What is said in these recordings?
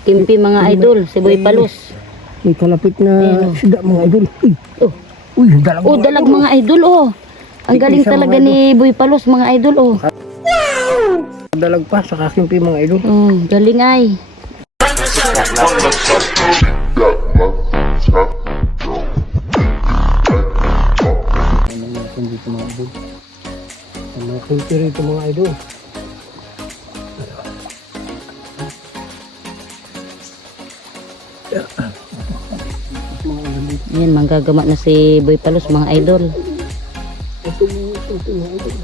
Kimpi mga idol, si Boy Palos. May kalapit na Ayan, oh. sida mga idol. Uy, Oh, uy, dalag oh dalag mga idol oh. Ang galing Isa, talaga mga ni Boy Palos mga idol oh. dalag pa sa kakimpi mga idol. Oh, galing ay. Ano natin dito mga idol. Ang mga kimpi rito mga idol. Yan, manggagama na si Boy Palos mga idol. Ito mga idol.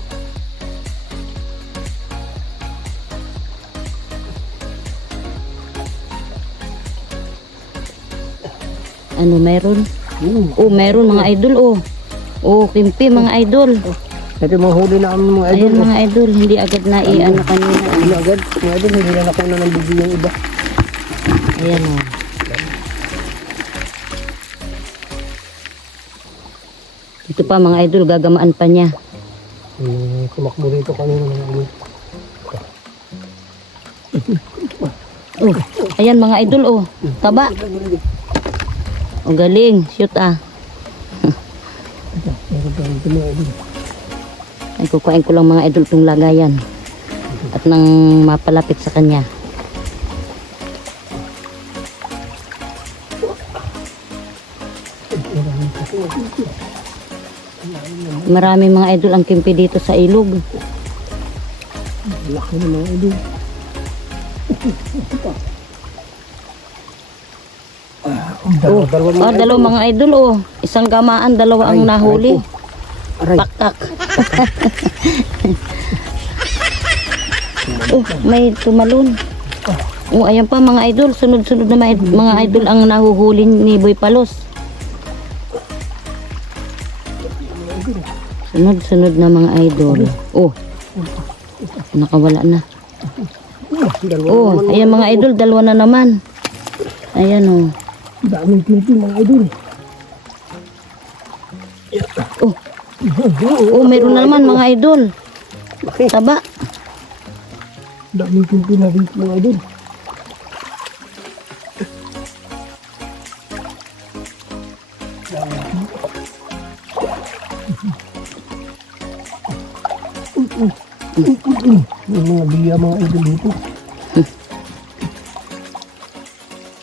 Ano meron? Oh, meron mga idol oh. Oh, kimpi mga idol. Ito yung mga huli na kami mga idol. Ayan mga idol, hindi agad na i-ano kanina. Hindi agad. Mga idol, hindi na nakuha ng bibig yung iba. Ayan oh. Ito pa mga idol, gagamaan pa niya. Kumakbo rito kanina mga idol. Oh, ayan mga idol oh. Taba. Oh, galing. Shoot ah. Ito mga idol. Ay, kukuhain ko lang mga idol itong lagayan. At nang mapalapit sa kanya. Marami mga idol ang kimpi dito sa ilog. Laki na mga idol. Oh, dalawa mga idol oh. Isang gamaan, dalawa ang nahuli. Aray. Pakak. Oh, may tumalon. Oh, ayan pa mga idol. Sunod-sunod na mga idol ang nahuhuli ni Boy Palos. Sunod-sunod na mga idol. Oh, nakawala na. Oh, ayan mga idol. Dalawa na naman. Ayan oh. Daming kimpi mga idol. Oh, oh, meron na naman mga idol. Taba. Daming kimpi na rin mga idol. Yung mga biya mga idol dito.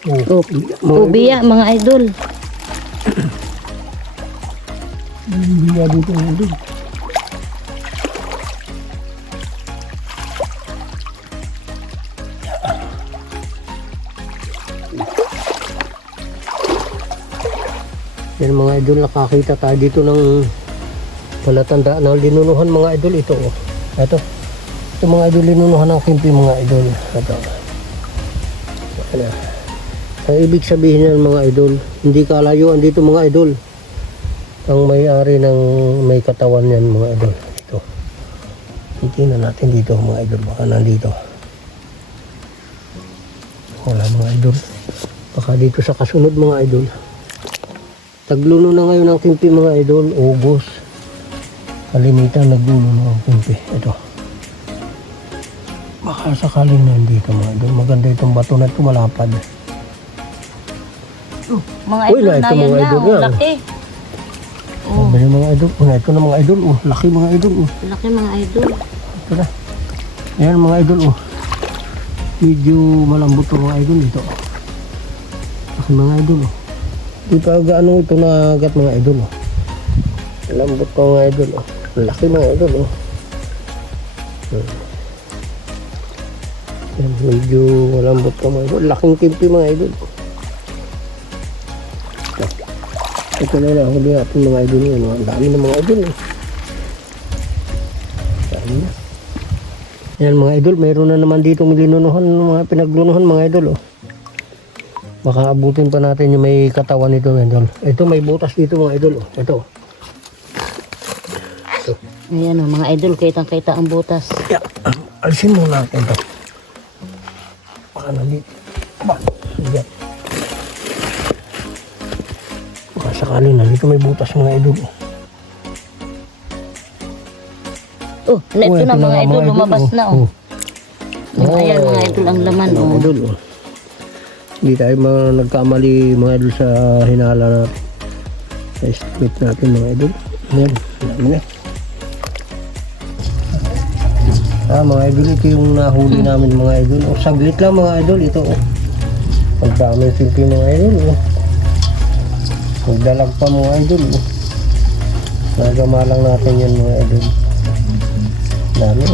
Oh, oh, biya mga idol. Yung biya dito mga idol. Yan mga idol, nakakita tayo dito ng palatandaan ng linunuhan mga idol. Ito oh. Ito mga idol, linunuhan ng kimpi mga idol. Ito. Ano? Ang ibig sabihin ng mga idol, hindi kalayuan dito mga idol. Ang may-ari ng may katawan yan mga idol. Ito. Titingnan natin dito mga idol, baka nandito. Wala mga idol. Baka dito sa kasunod mga idol. Tagluno na ngayon ang kimpi mga idol, August. Kalimitan nagluno na ang kimpi. Ito. Baka sakaling nandito mga idol. Maganda itong bato na ito, malapad. Mga Uy, idol ito na yan mga na, idol oh, yan. laki. Oh. Sabi mga idol, ito na mga idol, oh, laki mga idol. Oh. Laki mga idol. Ito na. Ayan mga idol, oh. Medyo malambot to mga idol dito. Laki mga idol, oh. Di pa gaano ito naagat mga idol, oh. Malambot to mga idol, oh. Laki mga idol, oh. Ayan, medyo malambot to mga idol. Laking kimpi mga idol. Ito na lang, huli natin mga idol yan. Ang dami na mga idol. Dami na. Yan mga idol, mayroon na naman dito linunuhan, mga pinaglunuhan mga idol. Oh. Baka abutin pa natin yung may katawan nito mga idol. Ito may butas dito mga idol. Oh. Ito. Ayan o mga idol, kitang-kita ang butas. Yeah. Alisin muna natin ito. Baka nandito. Ba? Yan. Sakali na dito may butas mga idol. Oh, ito na mga idol, lumabas na oh. Oh, ayan mga idol ang laman oh. Idol, oh. Hindi tayo nagkamali mga idol sa hinala natin. Sa estimate natin mga idol. Ayan, dami na. Mga idol, ito yung nahuli namin mga idol. O, saglit lang mga idol, ito. Ang dami simple mga idol. Magdalag pa mga idol. Nagama lang natin yan mga idol. Dami.